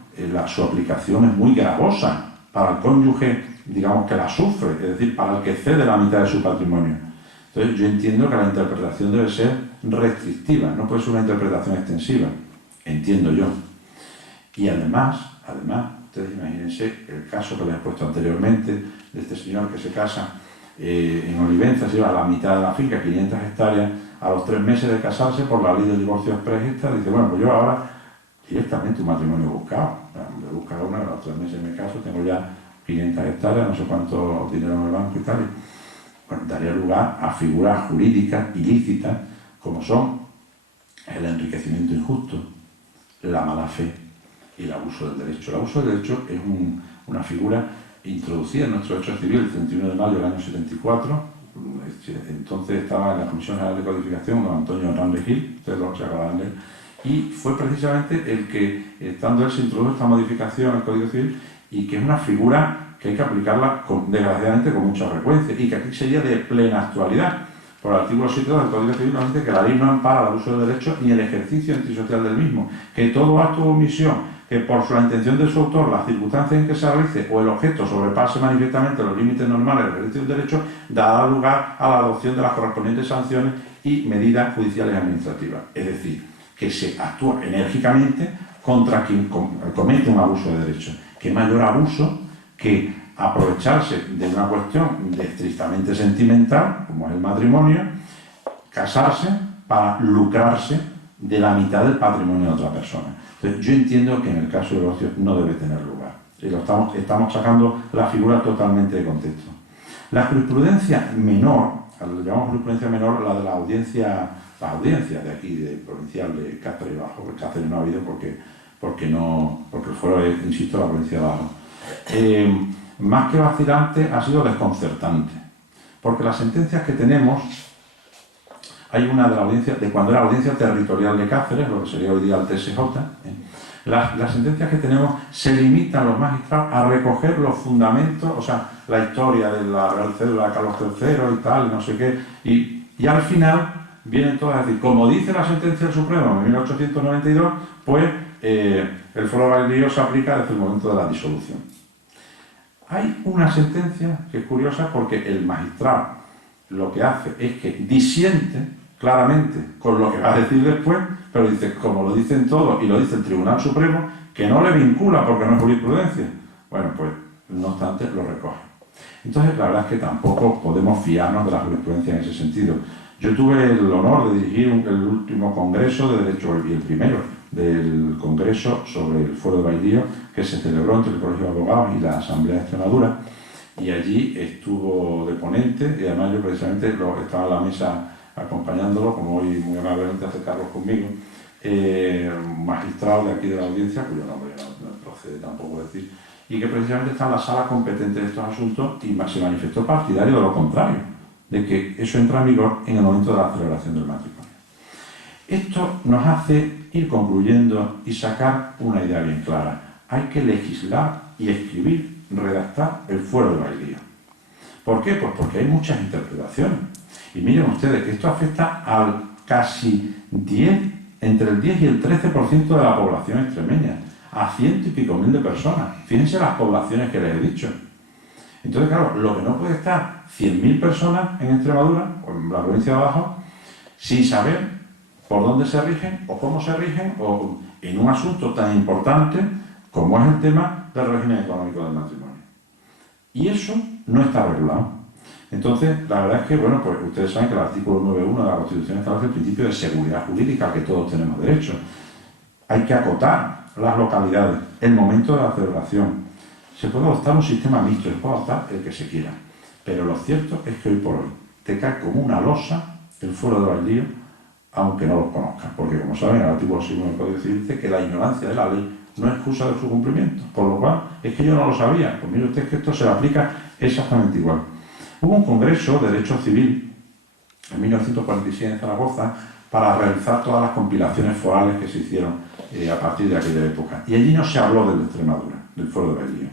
su aplicación es muy gravosa para el cónyuge, digamos, que la sufre, es decir, para el que cede la mitad de su patrimonio. Entonces, yo entiendo que la interpretación debe ser restrictiva, no puede ser una interpretación extensiva, entiendo yo. Y además, ustedes imagínense el caso que les he puesto anteriormente, de este señor que se casa en Olivenza, se lleva la mitad de la finca, 500 hectáreas, a los 3 meses de casarse por la ley del divorcio exprés, dice, bueno, pues yo ahora directamente un matrimonio buscado, me busca uno, a los 3 meses me caso, tengo ya 500 hectáreas, no sé cuánto dinero en el banco y tal. Bueno, daría lugar a figuras jurídicas ilícitas como son el enriquecimiento injusto, la mala fe y el abuso del derecho. El abuso del derecho es una figura introducida en nuestro derecho civil el 31 de mayo del año 74. Entonces estaba en la Comisión General de Codificación don Antonio Hernández Gil, ustedes lo se acordarán de él, y fue precisamente el que, estando él, se introdujo esta modificación al Código Civil y que es una figura que hay que aplicarla, desgraciadamente, con mucha frecuencia, y que aquí sería de plena actualidad. Por el artículo 7 del Código Civil nos dice que la ley no ampara el uso del derecho ni el ejercicio antisocial del mismo, que todo acto o omisión que por la intención de su autor, las circunstancias en que se realice o el objeto sobrepase manifiestamente los límites normales del ejercicio del derecho, dará lugar a la adopción de las correspondientes sanciones y medidas judiciales y administrativas. Es decir, que se actúa enérgicamente contra quien comete un abuso de derecho. ¿Qué mayor abuso que aprovecharse de una cuestión estrictamente sentimental, como es el matrimonio, casarse para lucrarse de la mitad del patrimonio de otra persona? Entonces, yo entiendo que en el caso del divorcio no debe tener lugar. Y estamos sacando la figura totalmente de contexto. La jurisprudencia menor, lo llamamos jurisprudencia menor, la de la audiencia de aquí, de provincial de Cáceres y Bajo. El Cáceres no ha habido porque el fuero es, insisto, la provincia de Bajo. Más que vacilante, ha sido desconcertante. Porque las sentencias que tenemos, hay una de la audiencia, de cuando era la audiencia territorial de Cáceres, lo que sería hoy día el TSJ, las sentencias que tenemos se limitan los magistrados a recoger los fundamentos, o sea, la historia de la Real Cédula de Carlos III y tal, y no sé qué, y al final vienen todas a decir, como dice la sentencia del Supremo en 1892, pues el fuero de Bailío se aplica desde el momento de la disolución. Hay una sentencia que es curiosa porque el magistrado lo que hace es que disiente claramente con lo que va a decir después, pero dice, como lo dicen todos y lo dice el Tribunal Supremo, que no le vincula porque no es jurisprudencia. Bueno, pues no obstante lo recoge. Entonces, la verdad es que tampoco podemos fiarnos de la jurisprudencia en ese sentido. Yo tuve el honor de dirigir el último congreso de Derecho, y el primero del congreso sobre el fuero de Bailío, que se celebró entre el Colegio de Abogados y la Asamblea de Extremadura, y allí estuvo de ponente, y además yo precisamente estaba en la mesa acompañándolo, como hoy muy amablemente hace Carlos conmigo, un magistrado de aquí de la audiencia, cuyo nombre no procede tampoco decir, y que precisamente está en la sala competente de estos asuntos y se manifestó partidario de lo contrario, de que eso entra en vigor en el momento de la celebración del matrimonio. Esto nos hace ir concluyendo y sacar una idea bien clara. Hay que legislar y escribir, redactar el fuero de Bailío. ¿Por qué? Pues porque hay muchas interpretaciones. Y miren ustedes que esto afecta al casi entre el 10 y el 13% de la población extremeña, a 100 y pico mil de personas. Fíjense las poblaciones que les he dicho. Entonces, claro, lo que no puede estar 100.000 personas en Extremadura, o en la provincia de Abajo, sin saber por dónde se rigen, o cómo se rigen, o en un asunto tan importante como es el tema del régimen económico del matrimonio. Y eso no está regulado. Entonces, la verdad es que, bueno, pues ustedes saben que el artículo 9.1 de la Constitución establece el principio de seguridad jurídica al que todos tenemos derecho. Hay que acotar las localidades, el momento de la celebración. Se puede adoptar un sistema mixto, se puede adoptar el que se quiera. Pero lo cierto es que hoy por hoy te cae como una losa el fuero de Bailío, aunque no lo conozcas. Porque, como saben, el artículo 6 del Código Civil dice que la ignorancia de la ley no es excusa de su cumplimiento. Por lo cual, es que yo no lo sabía. Pues mire usted que esto se le aplica exactamente igual. Hubo un congreso de Derecho Civil en 1946 en Zaragoza para realizar todas las compilaciones forales que se hicieron a partir de aquella época. Y allí no se habló del de Extremadura, del fuero de Bailío.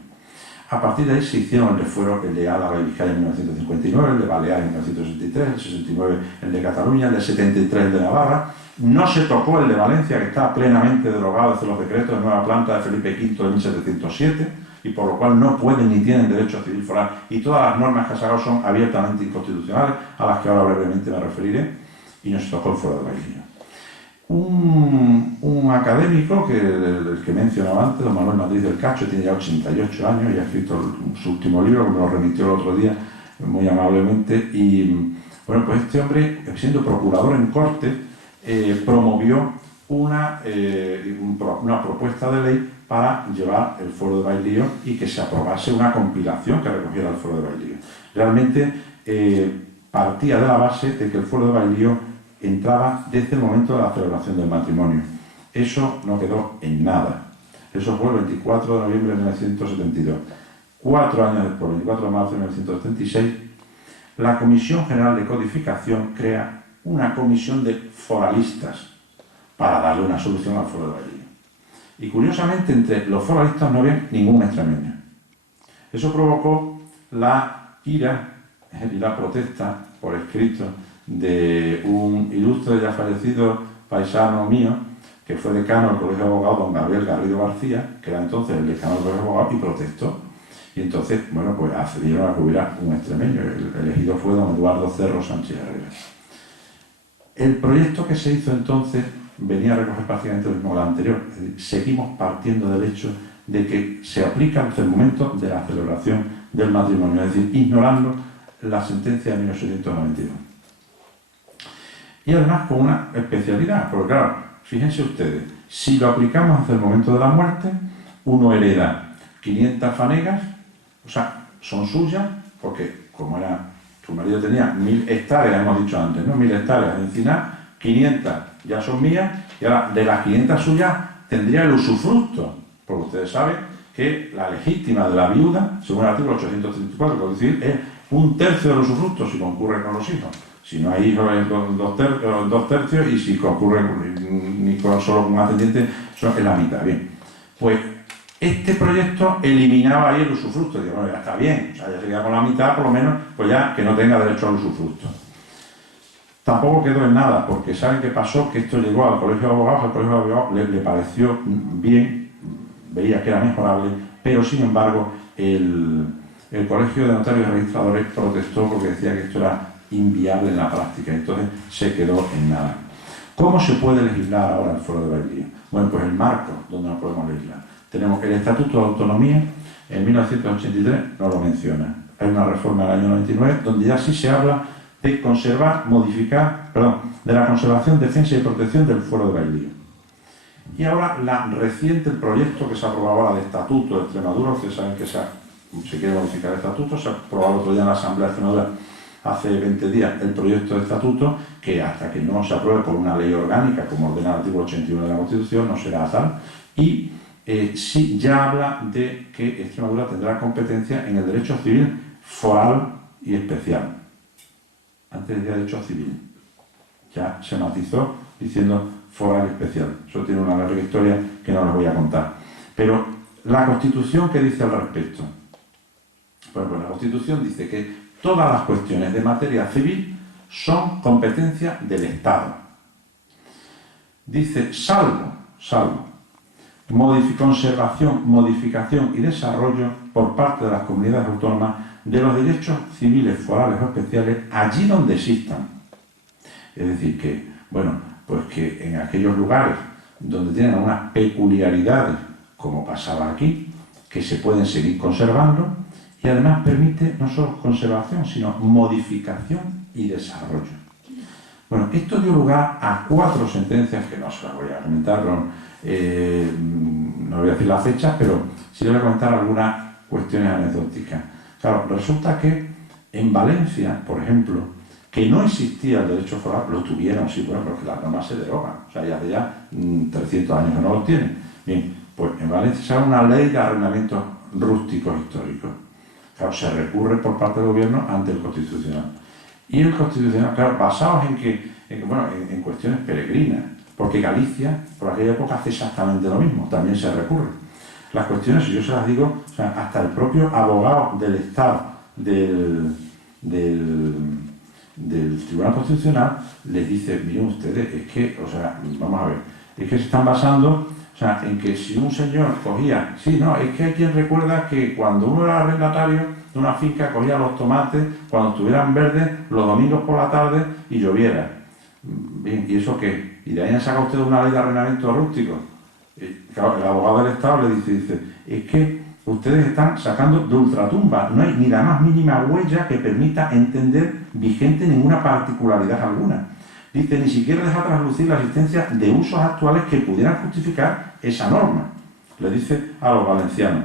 A partir de ahí se hicieron el de fuero, el de Álava y Vizcaya en 1959, el de Baleares en 1963, el 69 el de Cataluña, el de 73 el de Navarra. No se tocó el de Valencia, que está plenamente derogado desde los decretos de nueva planta de Felipe V de 1707, y por lo cual no pueden ni tienen derecho civil foral. Y todas las normas que ha sacado son abiertamente inconstitucionales, a las que ahora brevemente me referiré, y no se tocó el fuero de Bailío. Un académico, el que mencionaba antes, don Manuel Madrid del Cacho, tiene ya 88 años y ha escrito su último libro, que me lo remitió el otro día muy amablemente, y bueno, pues este hombre, siendo procurador en Cortes, promovió una propuesta de ley para llevar el fuero de Bailío y que se aprobase una compilación que recogiera el fuero de Bailío. Realmente partía de la base de que el fuero de Bailío entraba desde el momento de la celebración del matrimonio. Eso no quedó en nada. Eso fue el 24 de noviembre de 1972. 4 años después, el 24 de marzo de 1976, la Comisión General de Codificación crea una comisión de foralistas para darle una solución al fuero de Bailío. Y curiosamente, entre los foralistas no había ningún extremeño. Eso provocó la ira y la protesta por escrito de un ilustre ya fallecido paisano mío, que fue decano del Colegio de Abogados, don Gabriel Garrido García, que era entonces el decano del Colegio de Abogados, y protestó. Y entonces, bueno, pues accedieron a que hubiera un extremeño. El elegido fue don Eduardo Cerro Sánchez Herrera. El proyecto que se hizo entonces venía a recoger prácticamente lo mismo que el anterior. Es decir, seguimos partiendo del hecho de que se aplica desde el momento de la celebración del matrimonio, es decir, ignorando la sentencia de 1892. Y además con una especialidad, porque claro, fíjense ustedes, si lo aplicamos desde el momento de la muerte, uno hereda 500 fanegas, o sea, son suyas, porque como era, su marido tenía 1000 hectáreas, hemos dicho antes, ¿no? 1000 hectáreas de encinar, 500 ya son mías, y ahora de las 500 suyas tendría el usufructo, porque ustedes saben que la legítima de la viuda, según el artículo 834 del Código Civil, es 1/3 del usufructo si concurre con los hijos. Si no hay hijos, es 2/3, y si concurre ni solo con un ascendiente, es la mitad. Bien, pues este proyecto eliminaba ahí el usufructo. Digo, bueno, ya está bien, o sea, ya se queda con la mitad, por lo menos, pues ya que no tenga derecho al usufructo. Tampoco quedó en nada, porque ¿saben qué pasó? Que esto llegó al Colegio de Abogados, al Colegio de Abogados le pareció bien, veía que era mejorable, pero sin embargo el Colegio de Notarios y Registradores protestó porque decía que esto era inviable en la práctica, entonces se quedó en nada. ¿Cómo se puede legislar ahora el Foro de Bailía? Bueno, pues el marco donde nos podemos legislar. Tenemos el Estatuto de Autonomía, en 1983 no lo menciona. Hay una reforma del año 99 donde ya sí se habla de conservar, de la conservación, defensa y protección del Foro de Bailía. Y ahora el proyecto que se ha aprobado ahora de Estatuto de Extremadura, ustedes saben que se quiere modificar el Estatuto, se ha aprobado otro día en la Asamblea de Extremadura hace 20 días el proyecto de Estatuto, que hasta que no se apruebe por una ley orgánica, como ordena el artículo 81 de la Constitución, no será tal, y sí ya habla de que Extremadura tendrá competencia en el derecho civil foral y especial. Antes decía derecho civil, ya se matizó diciendo foral y especial. Eso tiene una larga historia que no les voy a contar. Pero la Constitución, ¿qué dice al respecto? Pues la Constitución dice que todas las cuestiones de materia civil son competencia del Estado. Dice, salvo conservación, modificación y desarrollo por parte de las comunidades autónomas de los derechos civiles, forales o especiales allí donde existan. Es decir, que, bueno, pues que en aquellos lugares donde tienen unas peculiaridades, como pasaba aquí, que se pueden seguir conservando, y además permite no solo conservación, sino modificación y desarrollo. Bueno, esto dio lugar a 4 sentencias, que no se las voy a comentar, no voy a decir las fechas, pero sí voy a comentar algunas cuestiones anecdóticas. Claro, resulta que en Valencia, por ejemplo, que no existía el derecho foral, lo tuvieron, sí, bueno, porque las normas se derogan, o sea, ya 300 años que no lo tienen. Bien, pues en Valencia se hace una ley de arrendamientos rústicos históricos. Claro, se recurre por parte del gobierno ante el Constitucional. Y el Constitucional, claro, basados en cuestiones peregrinas, porque Galicia, por aquella época, hace exactamente lo mismo, también se recurre. Las cuestiones, si yo se las digo, o sea, hasta el propio abogado del Estado, del Tribunal Constitucional, les dice, miren ustedes, es que, o sea, vamos a ver, es que se están basando, o sea, en que si un señor cogía, sí, no, es que hay quien recuerda que cuando uno era arrendatario de una finca, cogía los tomates cuando estuvieran verdes los domingos por la tarde y lloviera. Bien, ¿y eso qué? ¿Y de ahí han sacado ustedes una ley de arrendamiento rústico? Claro, el abogado del Estado le dice, es que ustedes están sacando de ultratumba, no hay ni la más mínima huella que permita entender vigente ninguna particularidad alguna. Dice, ni siquiera deja traslucir la existencia de usos actuales que pudieran justificar esa norma. Le dice a los valencianos.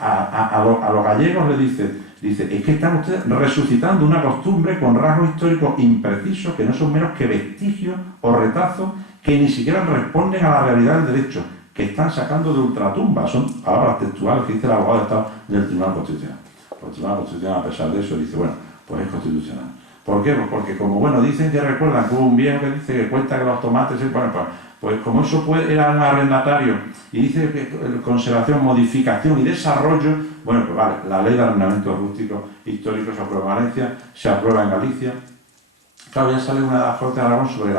A los gallegos le dice, es que están ustedes resucitando una costumbre con rasgos históricos imprecisos que no son menos que vestigios o retazos que ni siquiera responden a la realidad del derecho, que están sacando de ultratumba. Son palabras textuales que dice el abogado de Estado del Tribunal Constitucional. El Tribunal Constitucional, a pesar de eso, dice, bueno, pues es constitucional. ¿Por qué? Pues porque, como bueno, dicen que recuerdan que hubo un viejo que dice que cuenta que los tomates, bueno, pues como eso era un arrendatario y dice que conservación, modificación y desarrollo, Bueno, pues vale, la ley de arrendamientos rústicos históricos se aprueba en Valencia, se aprueba en Galicia. Claro, ya sale una de las Cortes de Aragón sobre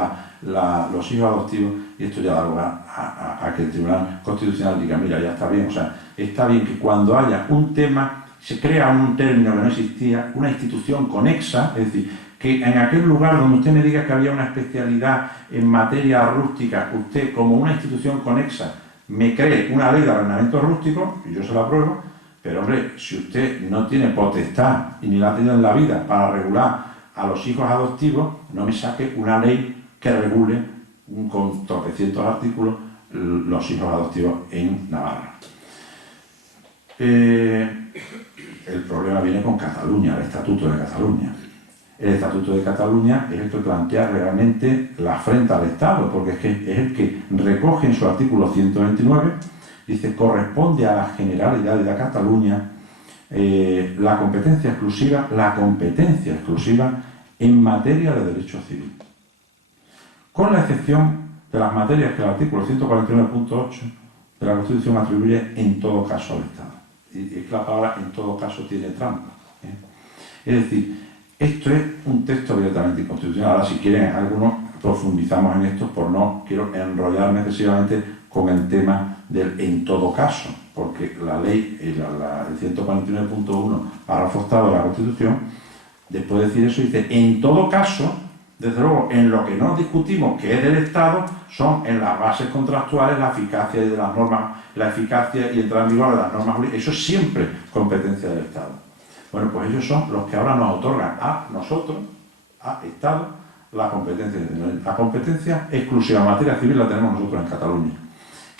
los hijos adoptivos y esto ya da lugar a que el Tribunal Constitucional diga, mira, ya está bien, o sea, está bien que cuando haya un tema, se crea un término que no existía, una institución conexa, es decir, que en aquel lugar donde usted me diga que había una especialidad en materia rústica, usted como una institución conexa me cree una ley de arrendamiento rústico, y yo se la apruebo, pero hombre, si usted no tiene potestad y ni la ha tenido en la vida para regular a los hijos adoptivos, no me saque una ley que regule con tropecientos artículos los hijos adoptivos en Navarra. El problema viene con Cataluña, el Estatuto de Cataluña. El Estatuto de Cataluña es el que plantea realmente la afrenta al Estado, porque es el que recoge en su artículo 129, dice, corresponde a la Generalidad de Cataluña la competencia exclusiva en materia de derecho civil, con la excepción de las materias que el artículo 149.8 de la Constitución atribuye en todo caso al Estado. Y es que la palabra en todo caso tiene trampa. Es decir, esto es un texto directamente inconstitucional. Ahora, si quieren, algunos profundizamos en esto, no quiero enrollarme excesivamente con el tema del en todo caso, porque la ley, el 149.1, párrafo octavo de la Constitución, después de decir eso, dice, en todo caso, desde luego, en lo que no discutimos, que es del Estado, son en las bases contractuales, la eficacia de las normas, la eficacia y entrada en vigor de las normas jurídicas. Eso es siempre competencia del Estado. Bueno, pues ellos son los que ahora nos otorgan a nosotros, a Estado, la competencia. La competencia exclusiva en materia civil la tenemos nosotros en Cataluña.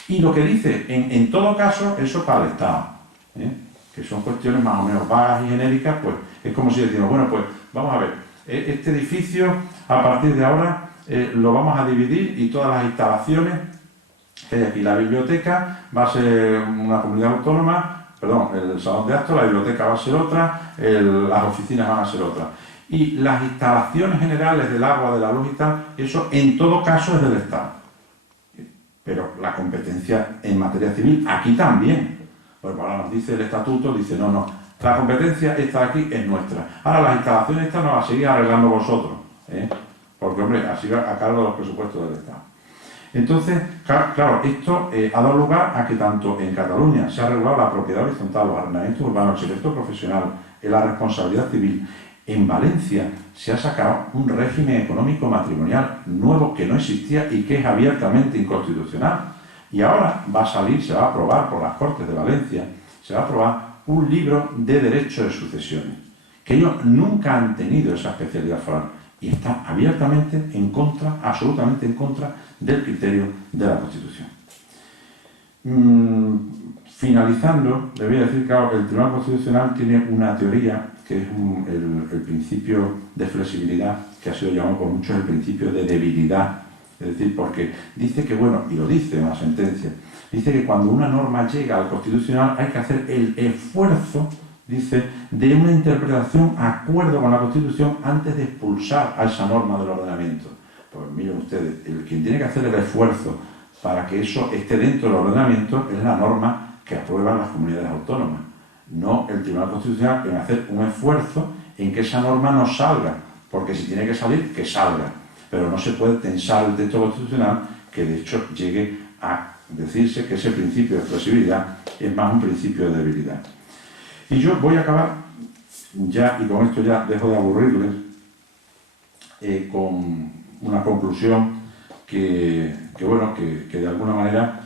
Y lo que dice, en todo caso, eso para el Estado, que son cuestiones más o menos vagas y genéricas, pues es como si decimos, bueno, pues vamos a ver, este edificio a partir de ahora lo vamos a dividir y todas las instalaciones que hay aquí, la biblioteca va a ser una comunidad autónoma, perdón, el salón de actos, la biblioteca va a ser otra, las oficinas van a ser otra. Y las instalaciones generales del agua, de la luz y tal, eso en todo caso es del Estado. Pero la competencia en materia civil, aquí también. Pues ahora nos dice el Estatuto, dice, no, la competencia esta de aquí es nuestra. Ahora las instalaciones estas nos las seguís arreglando vosotros, porque, hombre, así va a cargo de los presupuestos del Estado. Entonces, claro, esto ha dado lugar a que tanto en Cataluña se ha regulado la propiedad horizontal, los arrendamientos urbanos, el secreto profesional, la responsabilidad civil. En Valencia se ha sacado un régimen económico matrimonial nuevo que no existía y que es abiertamente inconstitucional. Y ahora va a salir, se va a aprobar por las Cortes de Valencia, se va a aprobar un libro de derecho de sucesiones, que ellos nunca han tenido esa especialidad foral y está abiertamente en contra, absolutamente en contra del criterio de la Constitución. Finalizando, le voy a decir, claro, el Tribunal Constitucional tiene una teoría que es el principio de flexibilidad, que ha sido llamado por muchos el principio de debilidad. Es decir, porque dice que, bueno, y lo dice en la sentencia, dice que cuando una norma llega al Constitucional hay que hacer el esfuerzo, dice, de una interpretación acuerdo con la Constitución antes de expulsar a esa norma del ordenamiento. Pues miren ustedes, quien tiene que hacer el esfuerzo para que eso esté dentro del ordenamiento es la norma que aprueban las comunidades autónomas, no el Tribunal Constitucional, en hacer un esfuerzo en que esa norma no salga, porque si tiene que salir, que salga. Pero no se puede tensar el texto constitucional que de hecho llegue a decirse que ese principio de flexibilidad es más un principio de debilidad. Y yo voy a acabar ya, y con esto ya dejo de aburrirles, con una conclusión que de alguna manera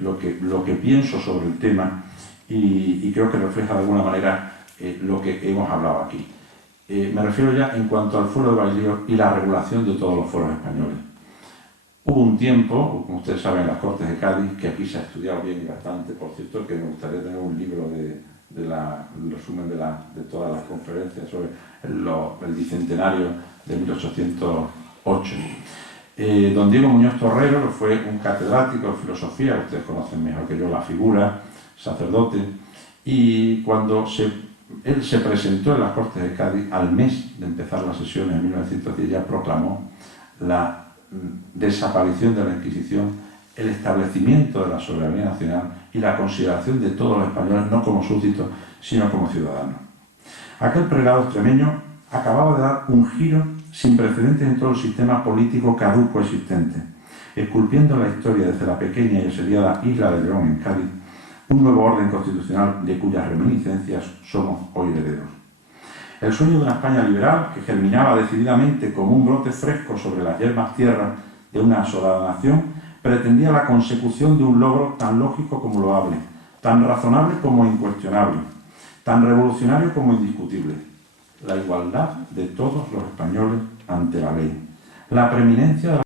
lo que pienso sobre el tema y creo que refleja de alguna manera lo que hemos hablado aquí. Me refiero ya en cuanto al fuero de Bailío y la regulación de todos los fueros españoles. Hubo un tiempo, como ustedes saben, en las Cortes de Cádiz, que aquí se ha estudiado bien y bastante, por cierto, que me gustaría tener un libro de resumen de todas las conferencias sobre el bicentenario de 1808. Don Diego Muñoz Torrero, que fue un catedrático de filosofía, ustedes conocen mejor que yo la figura, sacerdote, y cuando él se presentó en las Cortes de Cádiz, al mes de empezar las sesiones en 1910, ya proclamó la desaparición de la Inquisición, el establecimiento de la soberanía nacional y la consideración de todos los españoles, no como súbditos, sino como ciudadanos. Aquel prelado extremeño acababa de dar un giro sin precedentes en todo el sistema político caduco existente, esculpiendo en la historia desde la pequeña y asediada Isla de León en Cádiz un nuevo orden constitucional de cuyas reminiscencias somos hoy herederos. El sueño de una España liberal, que germinaba decididamente como un brote fresco sobre las yermas tierras de una asolada nación, pretendía la consecución de un logro tan lógico como loable, tan razonable como incuestionable, tan revolucionario como indiscutible: la igualdad de todos los españoles ante la ley, la preeminencia de la